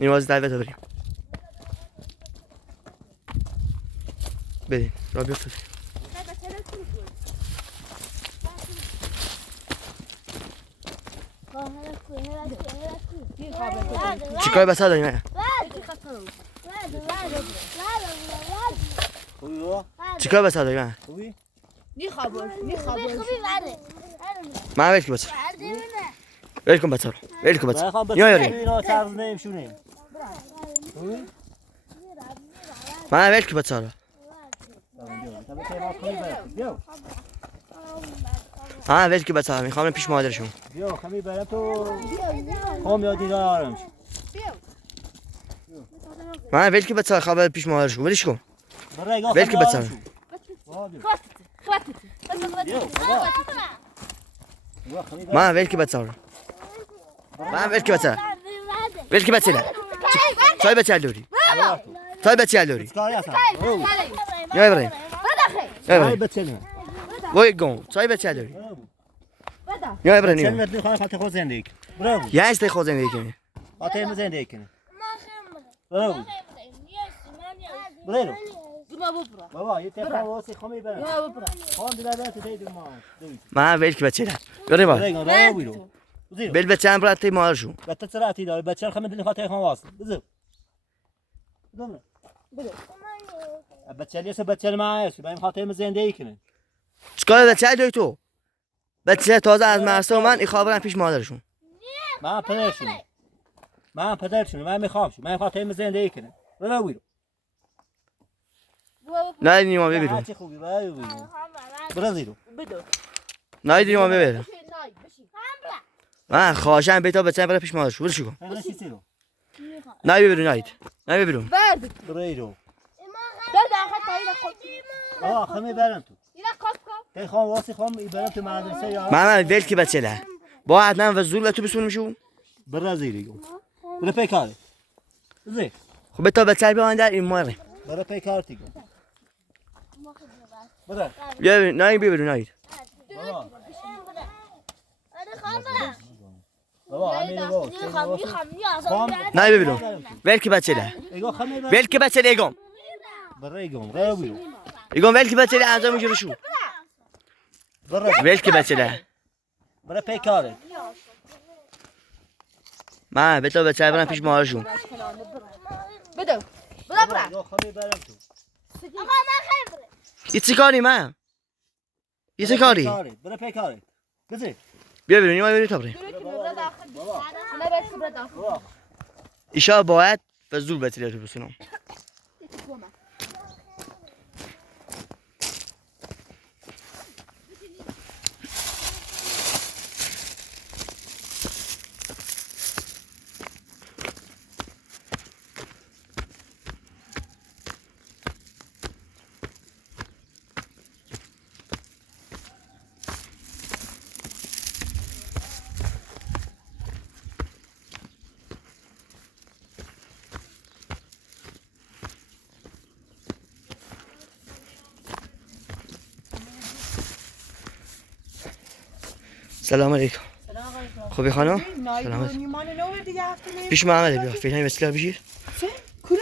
نیواز دعوت بریم بریم را بیفتد چیکار بسا داریم؟ چیکار بسا داریم؟ من ویل که بسا ویل کن بسا ویل کن بسا یا یاریم من ویل که بسا ویل که بسا میخوام پیش مادرشون بیا خمی برم تو خام یادی دارم من ویل که بسا خواب پیش مادرشون ولش کن ویل که بسا من ویل که بسا من ویل که بسا ویل که بسا چای بچه الوری چای بچه الوری یا ابراهیم یا ابراهیم وای گم چای بچه الوری یا ابراهیم چند متر خواهی خاطر خود زندگی برو یا است خود زندگی کنی خاطر زندگی کنی برو برو بابا یه تفا واسه خمی برم خام دیگر برم تو تیدیم ما من ویل که بچه برو با برو بل بچه هم برای مادرشون بچه سرعتی داره بچه خمی دلی خاطر خام واسه بزن بچه لیست بچه ما هست باید خاطر زندگی کنه چیکار بچه دوی تو بچه تازه از مدرسه من این خبرم پیش مادرشون من پدرشون من میخوام من خاطر زندگی کنه برو بیرون نه نیما ببینم چه خوبی برو زیرو نه نیما ببینم من خواهشم بیتا بچه برای پیش مادرشون برو چیکار نه ببینم نه ببینم برو آه خمی برم تو تی خواهم واسی خواهم برم تو مدرسه یا من ویل که بچه له با عدنان و زور تو بسونم شو برا زیری برا پیکاره زی خب بیتا بچه بیان در این ماره برا پیکار تیگو برا بیا نه ببینم نه بابا همین باش نه ببینم ویل که بچه له ویل که بچه له ایگم برا ایگم غیر بیرو ایگم ویل که بچه له انجام میگیره شو ویل که بچه له برا پیکاره من بیتا بچه برم پیش مادرشون بدو برا خمی برم تو یه چی کاری من یه چی کاری برا پیکاره بزی بیا ببینیم ما ببینیم تا بریم ایشا باید و زور بطیره تو بسونم سلام علیکم خوبی خانم سلامت پیش محمد بیا فعلا وسیله بشیر چه کدوم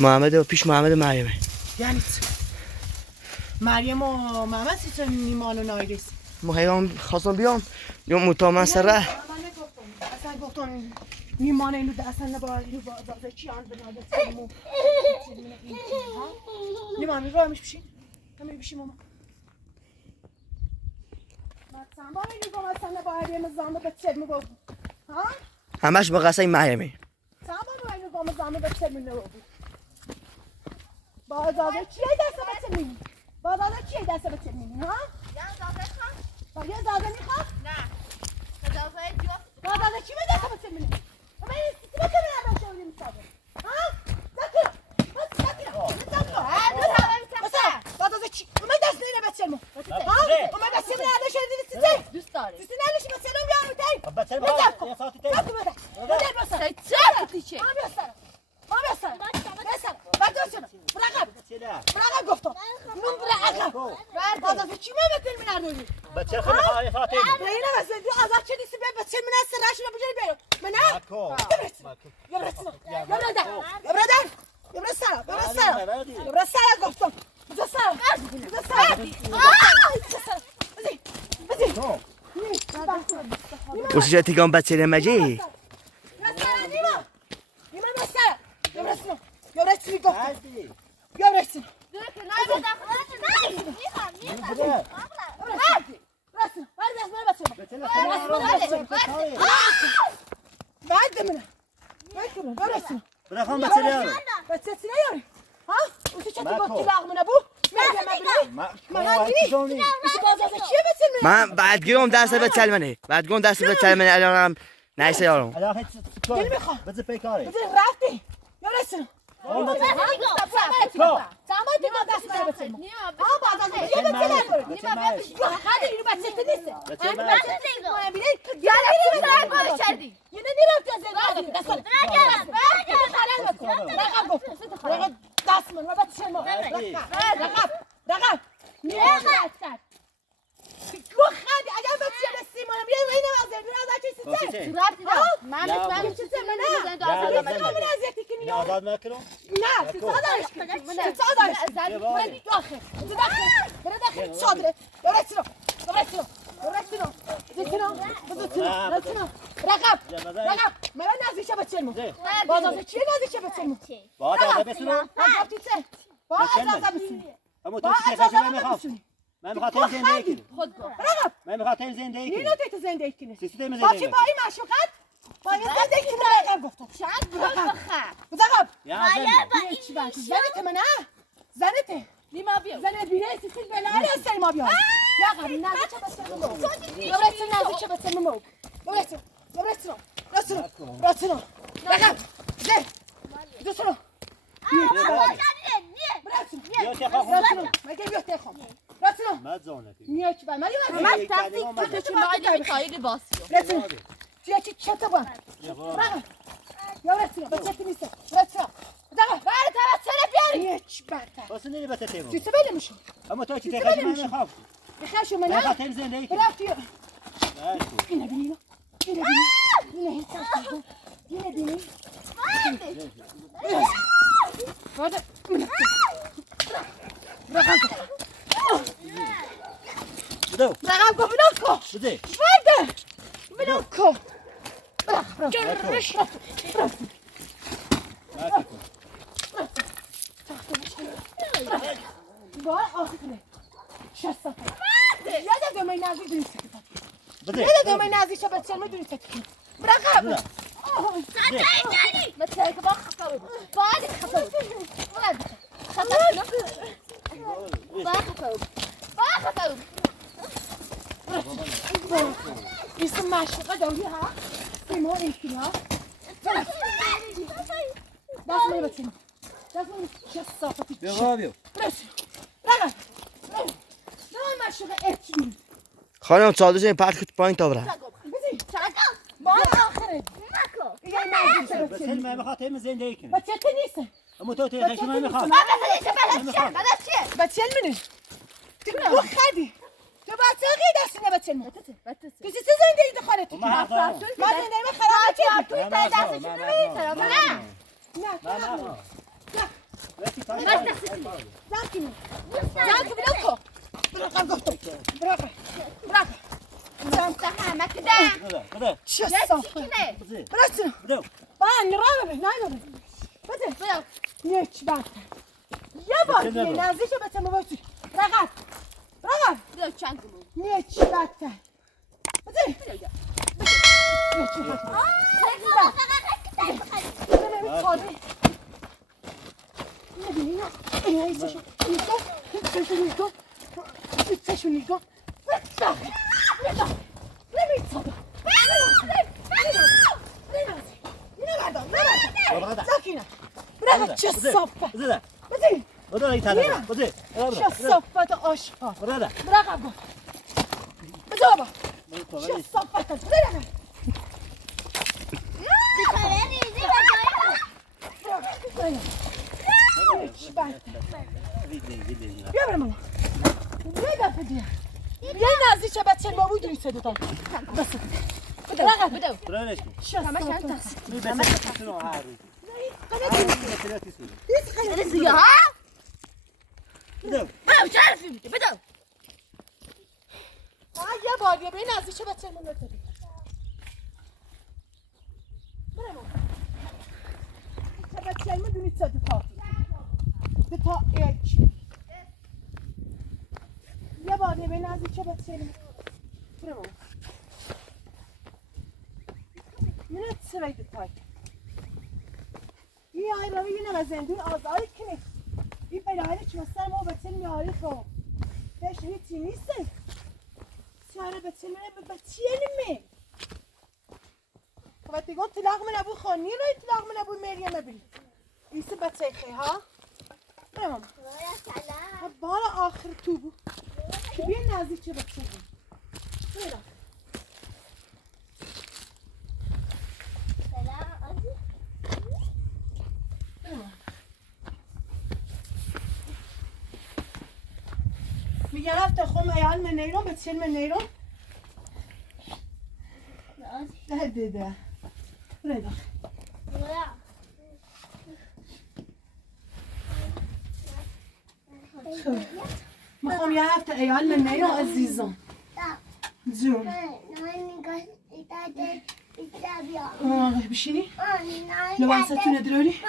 محمد و پیش محمد و مریم یعنی مریم و محمد چه نیمان و نایرس ما هیام خواستم بیام یا مطمئن سره اصلا گفتم نیمان اینو اصلا نباید اینو با چی آن بنابرای نیمان میگه همیشه بشین همین بشین ماما مثلا با اینو مثلا باید یه مزامه به چه میگو ها همش با قصه مریمه سامان اینو با مزامه به چه میگو با داده چی دست به چه میگی با داده چی دست به چه میگی ها یا داده خواست با یه داده میخواست نه داده جو با داده چی دست به چه میگی اما این چی به چه میگی شو نمیسازه ها نکن با داده چی اما دست نمیره به چه مو ها اما دست نمیره نشه دیدی دوست داره دوست نمیشه به چه میام میتای بچه ما یه ساعتی تی بده بسا چه ما بیاسر ما بیاسر بیاسر برداشتم برقم گفتم نون برقم بازه چی می‌بینی من نداری بچه خیلی خواهی ساعتی اینه مثلا دی آزاد چه دیسی به بچه من است راش رو بجوری بیرون من نه یا برسیم وش تيجون بتسير مجي بنخوام بتسير ها؟ وانت شو تبغى تلاغ من ابوه؟ ما بعد قوم درس بتسلمني بعد قوم درس بتسلمني الان نايس يارم بس بيكاري راتي يا رسل آزاد نکنم؟ نه تصادش صادره رقم من نازیشه بچلمو بازازه چیه نازیشه بچلمو باید آزاد بسونم؟ باید آزاد بسونی اما تو چی خشم من میخوام من میخوام این زندگی کنم رقم من میخوام این زندگی کنم اینو تو زندگی کنی سیستم با زندگی چی با این معشوقت با این زندگی کنی رقم گفتم بزاقم زنت منه زنت لما بيو زنت بینه سیستم بلاره سری ما بیاد یا قبل نازیشه بچلمو یورتون نازیشه بچلمو راسونو رقم زر دوستونو مگه بیاد تخم راسونو ما زانتی نیای چی بر مگه ما تاكسي كنت شمالي بتاعي باسيو راسونو چی چه تو بان رقم یا راسونو بچه نیست راسونو دقیقه بعد توسط بیاری نیای چی برتر بس نیلی بتتیم چی تو بلمشو اما تو چی خشم من میخوام بخشو من منه میخوام این زندگی کنم رفتی اینه بینی اینه بینی هذا بدو رقم کو بلوکو بدي فرده بلوکو جرش با آخره شسته یاد دومای نازی دونست بدي یاد دومای نازی چه بچه ما دونست رقم ما تلاقي بقى خطر بعد خطر ولد خطر اسم معشوقه داری ها سیمون ایستی ها دست من بچه دست من چه صافتی بيو برس رقم نه معشوقه اتبین خانم چادرش پرت کن پایین تا برم بزی با آخره یه نازی بس ما میخوام این زندگی کنم بچه تی نیست اما تو چی خشم من میخوام بچه منه تو خدی تو بچه قید دستی نه بچه من تو چه زندگی دخاره تو ما من زندگی من خراب چه توی تا دستش نمیتونم نه زنکی بلوکو برقم گفتم برقم ما كده بدو چه صافه بدي برسون بدو با نرابه نه بده نیچ بات یه بار یه نازیشه بچه موچی رقم لو تشانكمو نیچ بات بده نیچ بات نبینی نه ایسشو نیگو ساكنة برافو چه صفة بدي بدي بدو هي تانا بدي چه صفة عشقا بدو برافو بابا چه صفة بدي بیا برم ماما بیا بدی بیا نازی چه بچه ما بود نیست دوتا بس بدو برایش چه صفة می بس شنو هارو رزقها بدو مش عارف بدو یه بار به نزدیک بچه‌مون بتونی بریم بچه‌مون دونی چه دو تا یک یه بار به نزدیک بچه‌مون بریم من چه وقتی پای یه آیرانی یه نمازندون آزاری کنی این پیراهنی چه مثلا ما بچه میاری تو بهش هیچی نیسته چرا بچه چیه نمی خب دیگه طلاق من ابو خانی رو طلاق من ابو مریم ببین ایسه بچه خی ها برم سلام بالا آخر تو بود که بیا نزدیک چه بچه بود برم میگه هفته خو میان من نیرم به چل من نیرم ده برای میخوام یه هفته ایال من نیرم عزیزم جون بشینی؟ لباستون نداری؟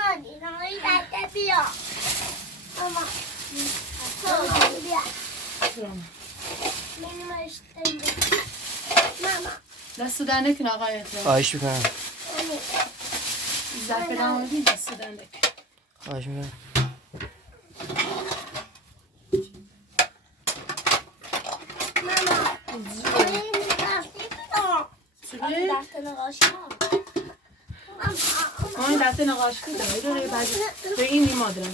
دست در نکن آقایت رو خواهش میکنم ظرف نمودی دست در نکن خواهش میکنم آن دست نقاش کنه داره بعد به این مادرش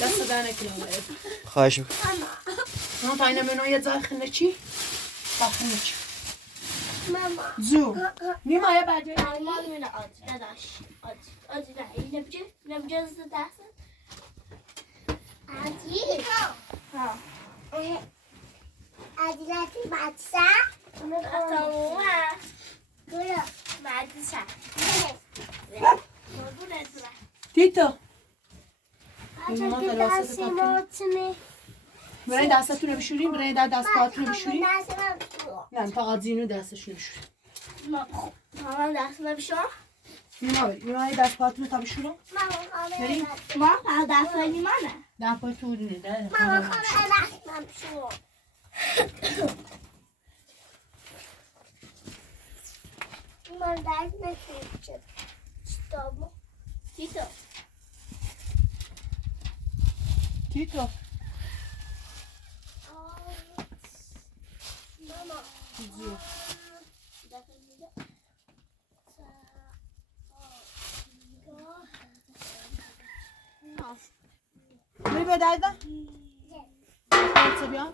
دست در نکن آقایت خواهش میکنم ما تا اینه منو یه زخنه چی؟ زخنه چی؟ زو نیما یه بجه مال من آج نداش آج نه نبجه از دست آجی ها آجی لاتی بچه اتاموه گویا بچه تیتو برای دستتون رو بشوریم برای دست پاتون رو بشوریم نه فقط زینو دستشون رو بشوریم مامان دست نبشور نیما یه دست پاتون رو تا بشورم بریم ما فقط دست نیمانه دست پاتون رو نده مامان خواهد دست نبشور من دست نکنیم چه ستابو تیتو تیتو ماما زیو بری به دایده؟ بیا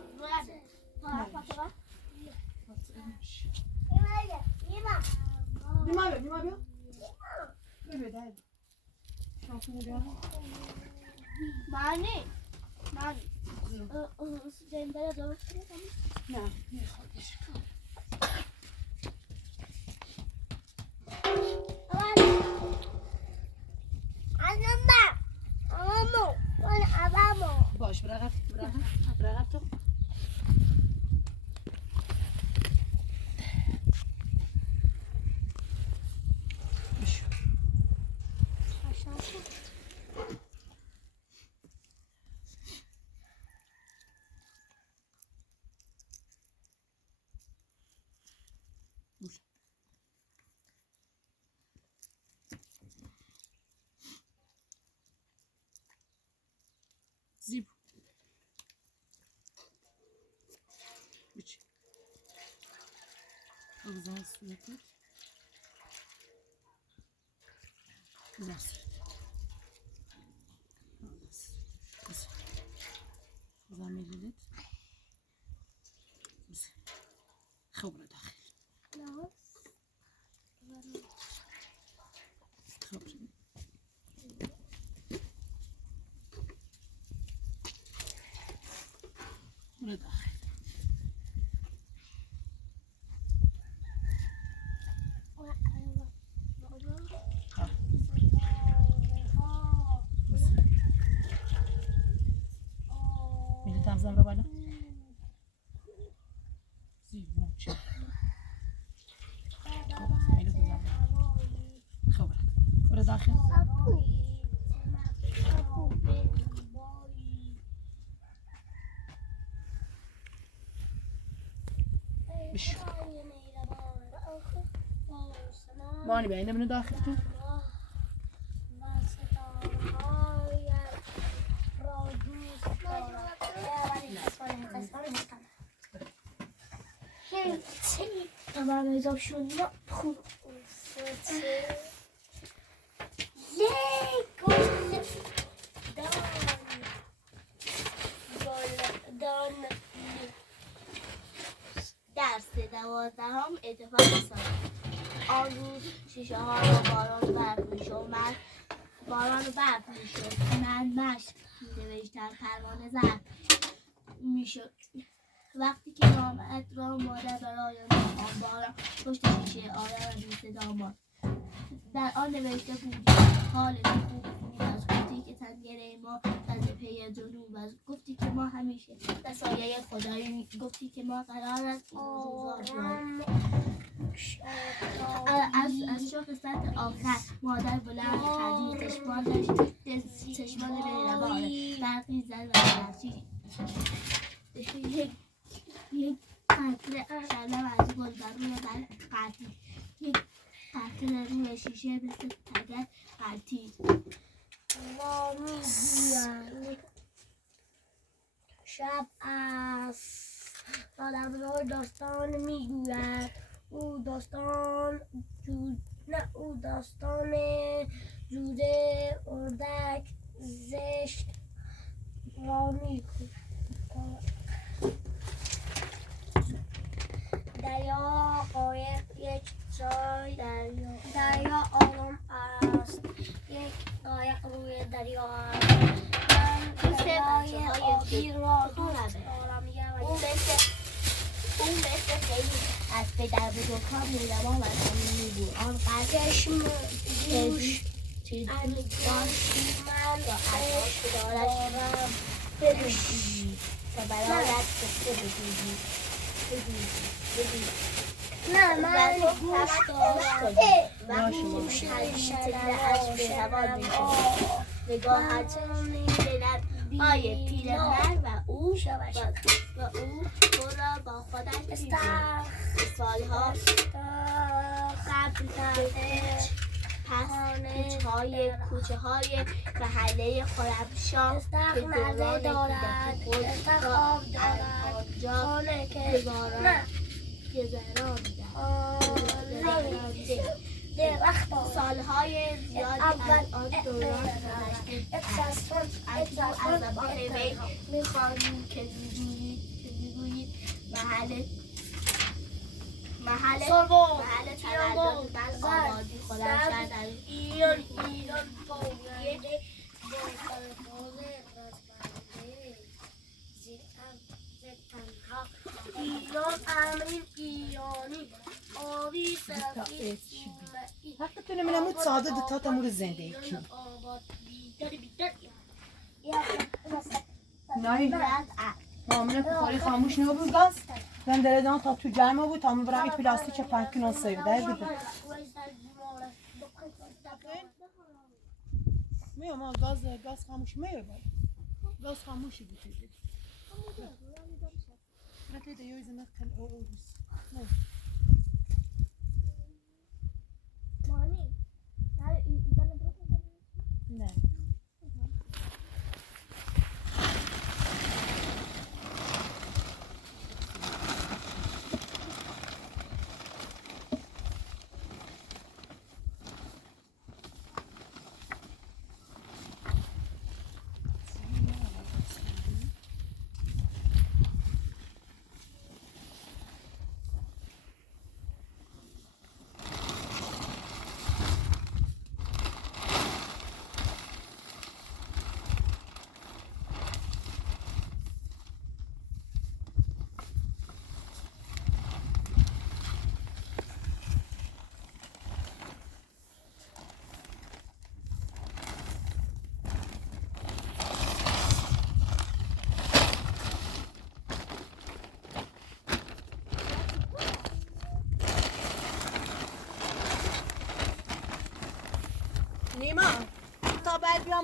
نیما بیا بری به دایده شاپونه بیا مانی زنده دارم نه میخوادش باش برقب تو بشو زیبو بچه بزن صورتت بزن بزن ملیلت خب رو داخل خب رو داخل خب برو داخل بشو مانی بیا اینه منو داخل تو تمام حساب شد خوب درس 12 اتفاق سال آن روز شیشه ها رو باران برف می‌شد باران برف می‌شد من مشق نوشتم پروانه زد می‌شد وقتی که نامت را مادر برای آن باران پشت شیشه آدم دوست داماد در آن نوشته بود حال خوب از گفتی که تنگره ما از پی جنوب است گفتی که ما همیشه در سایه خدایی گفتی که ما قرار است از شوق سطح آخر مادر بلند خندید چشمان مهربان برقی زد و درچی یک قطره شلم از گل بر روی قطی یک قطره روی شیشه مثل تگت قطی ما میگویم شب است آدم داستان میگوید او داستان جوده اردک زشت رانی دریا قایق یک جای دریا آرام است یک قایق روی دریا است من درهای آبی را دوست دارم اون مثل خیلی از پدر بزرگ‌ها مهربان و صمیمی بود آنقدر چشم دوش انگاشت من را از پدرش بگویی و برایت گفته بگویی نه من گوش دارم وقتی گوش همیشه از مهربان می‌شود نگاهت های پیرمرد و او را با خودش می‌برد سالها قبل کوچه های محله خرمشاه که دوران کودکی خود را آنجا سالهای زیادی از آن دوران گذشته از زبان وی می‌خوانیم که می‌گویید محل تولد من آبادی خرمشهر در ایران باید ایران امرین ایرانی آبی سفید حتی تو نمی‌نمود ساده تا تمور زندگی کی نه مامون بخاری خاموش نبود گاز من دردان تا تو جمع بود تا من برم این پلاستیک 5 کیلو سیب ده بده میام ما گاز خاموش میاد گاز خاموشی بود رفته ده یوز نکن اوز نه مانی نه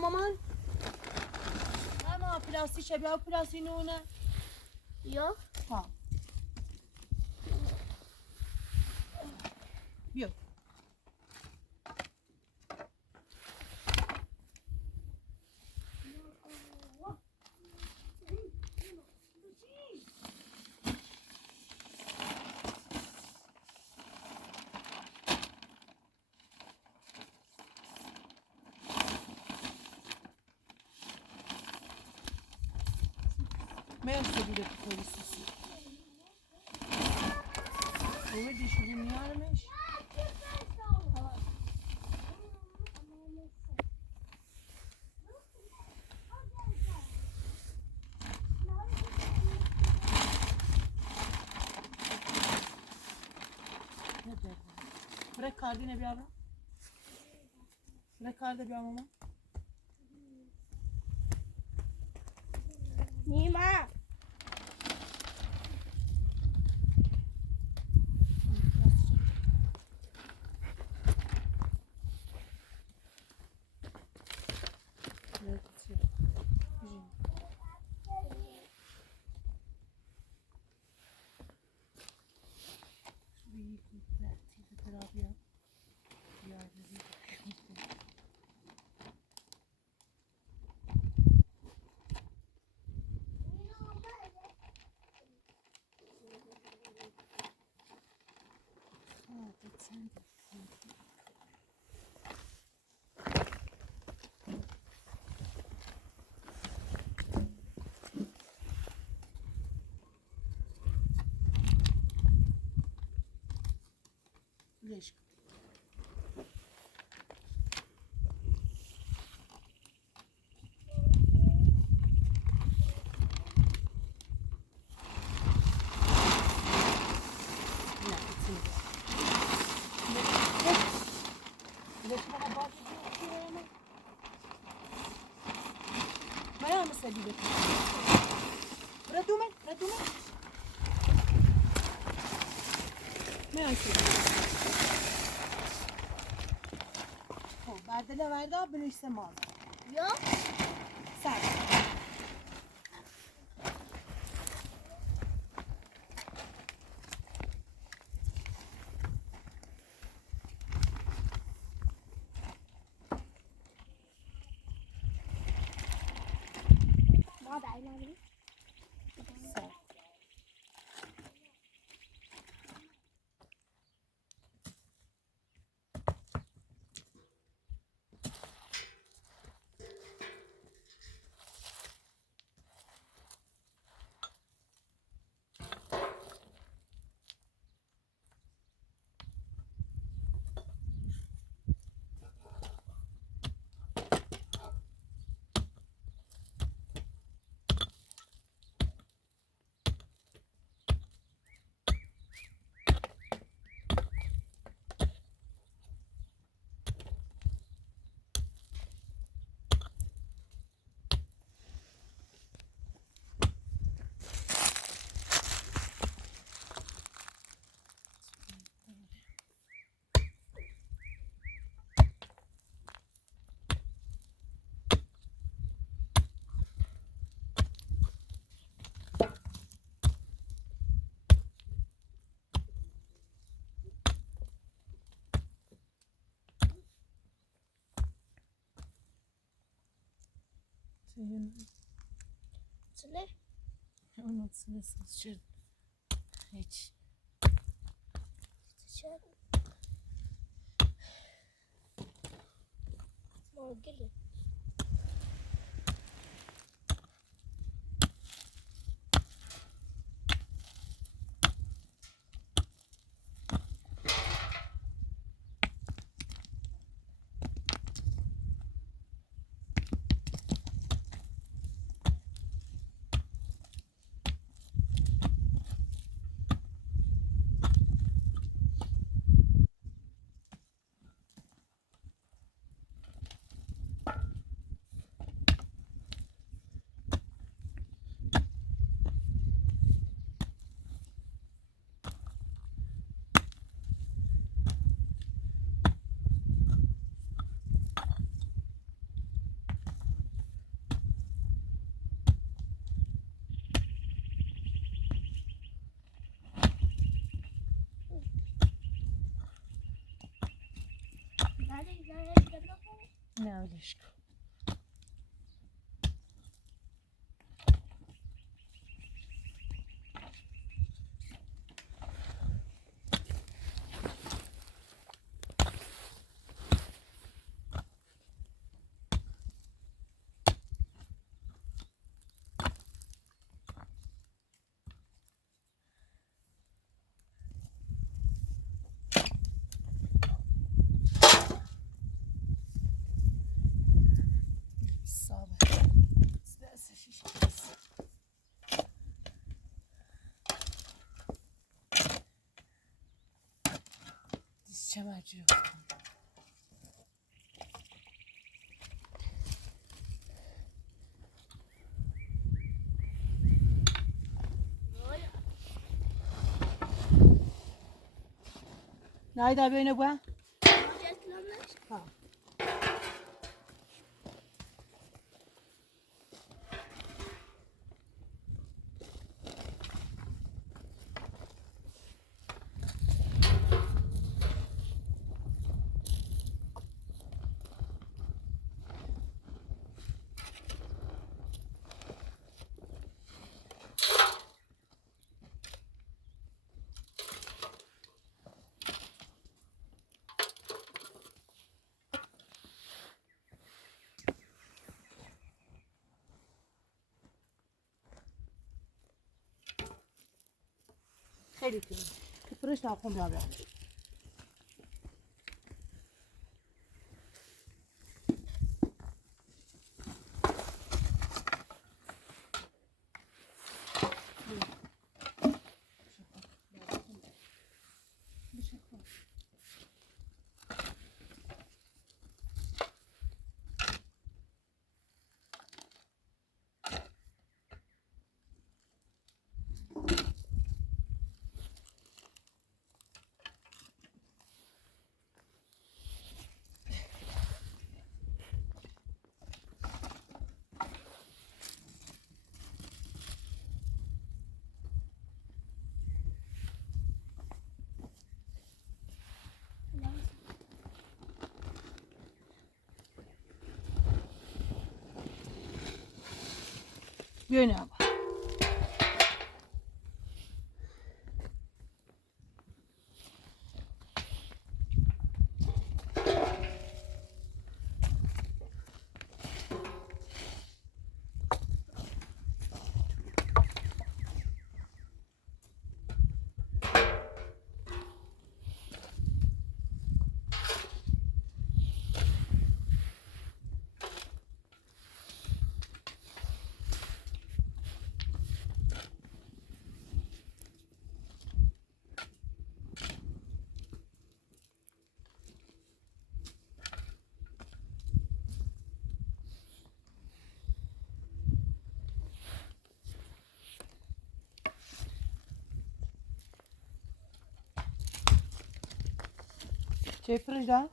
مامان ما پلاستیک چه بیا پلاستیک نونه یا ها بیا مرسی بیده خیلی سوسی اوه دیشوری میارمش برای کاردینه بیارم برای کارده بیارم ماما نیمه ليش ما يا مسديدة ردومن ما يصير بعد الورده بنویسه ماز یا سر ما دعینا بری سر چله اونو شد هیچ چه مرگلی نه ولش کن. چه مجروح نه دا بینه با خیلی خوبه که فرش تا خون بیا بیاین آقا چه فرش دا؟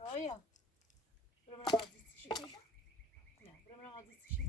رایا برم نازی چی؟ نه برم نازی چی؟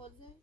خودزه؟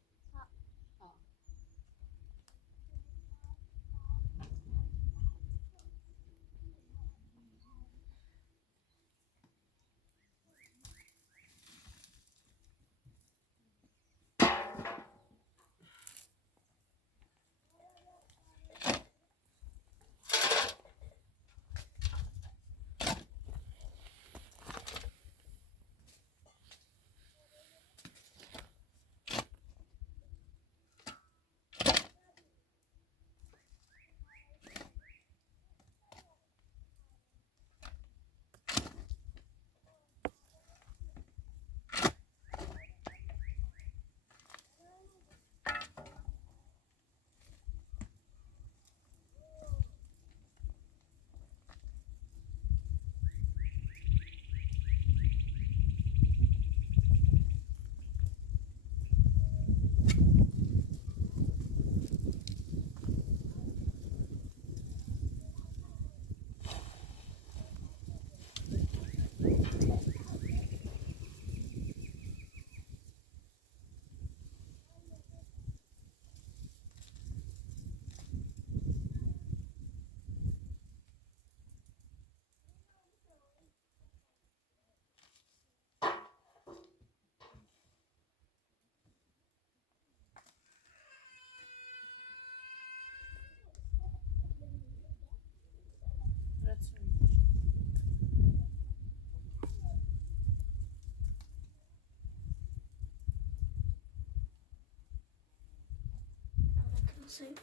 Sim.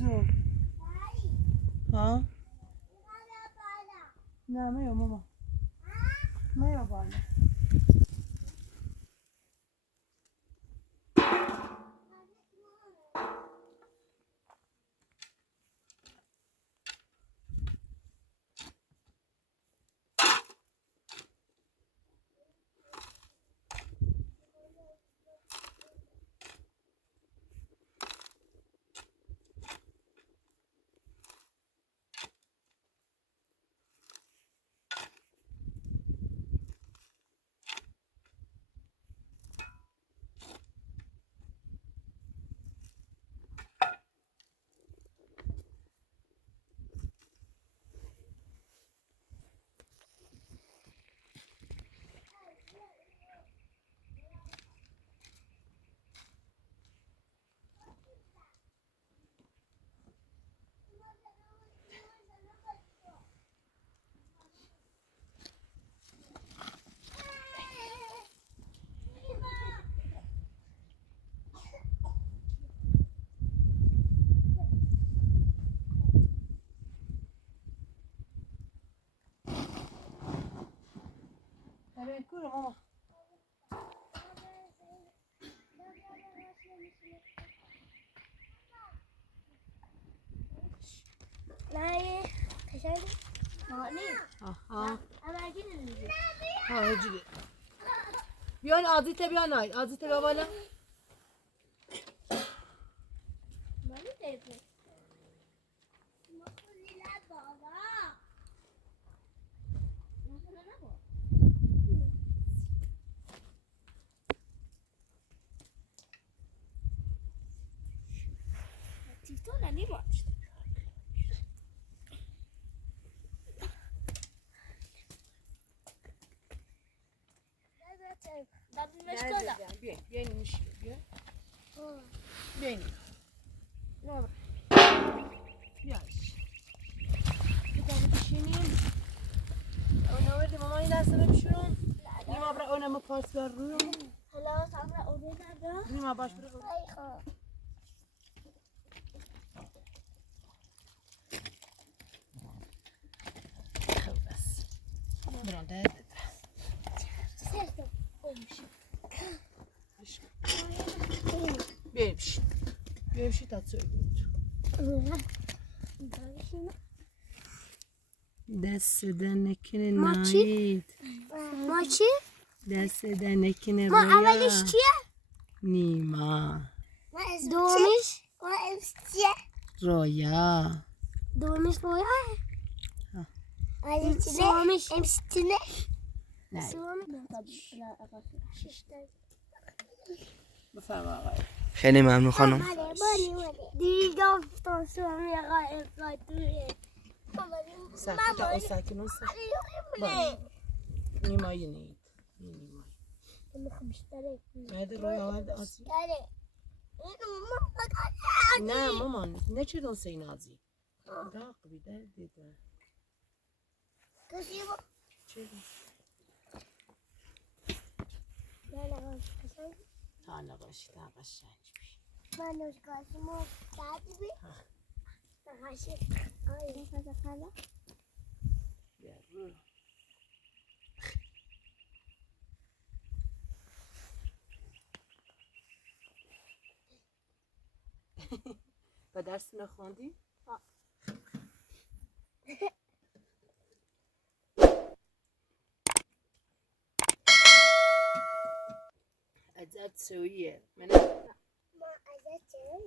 زو ها نه میام ماما میام بالا کورو ماما نه قشنگ مانی آها اما گیری ها هجری بیان آزیته بیان آزیته بیا بالا مانی دیگه ما کلی لب بابا تیتو نمی‌ماست بیاین میشه بیاین بیاین بیاش بیاین بشینیم اون آورده ماما این دسته بشورم نیما برای اونم پاس بر روی حالا سامرا اونو نبرا نیما باش برای اون ای خواه خب بس بران ده سرتو اومش بیایمش بیایمشی تا چه دست دنکنه نایید ما چی؟ دست دنکنه ما رویا اولش چیه؟ نیما دومیش؟ ما امس چیه؟ رویا دومیش رویا؟ سومیش امس چیه؟ نه سومیش بفرما آقای خیلی ممنون خانم دیگه گفتم سومی آقای قدوره ساکن نیمایی نید هذا رویا هذا آسي نه مامان نه چه دون سی نازی راقبی ده دیده چه حالا باشی تا قشنگ بشی من نوشگاهیمو کردی بی؟ نخشی آی نفذ خاله بیا رو و درس نخوندی؟ ازت سویه من ما ازت چه؟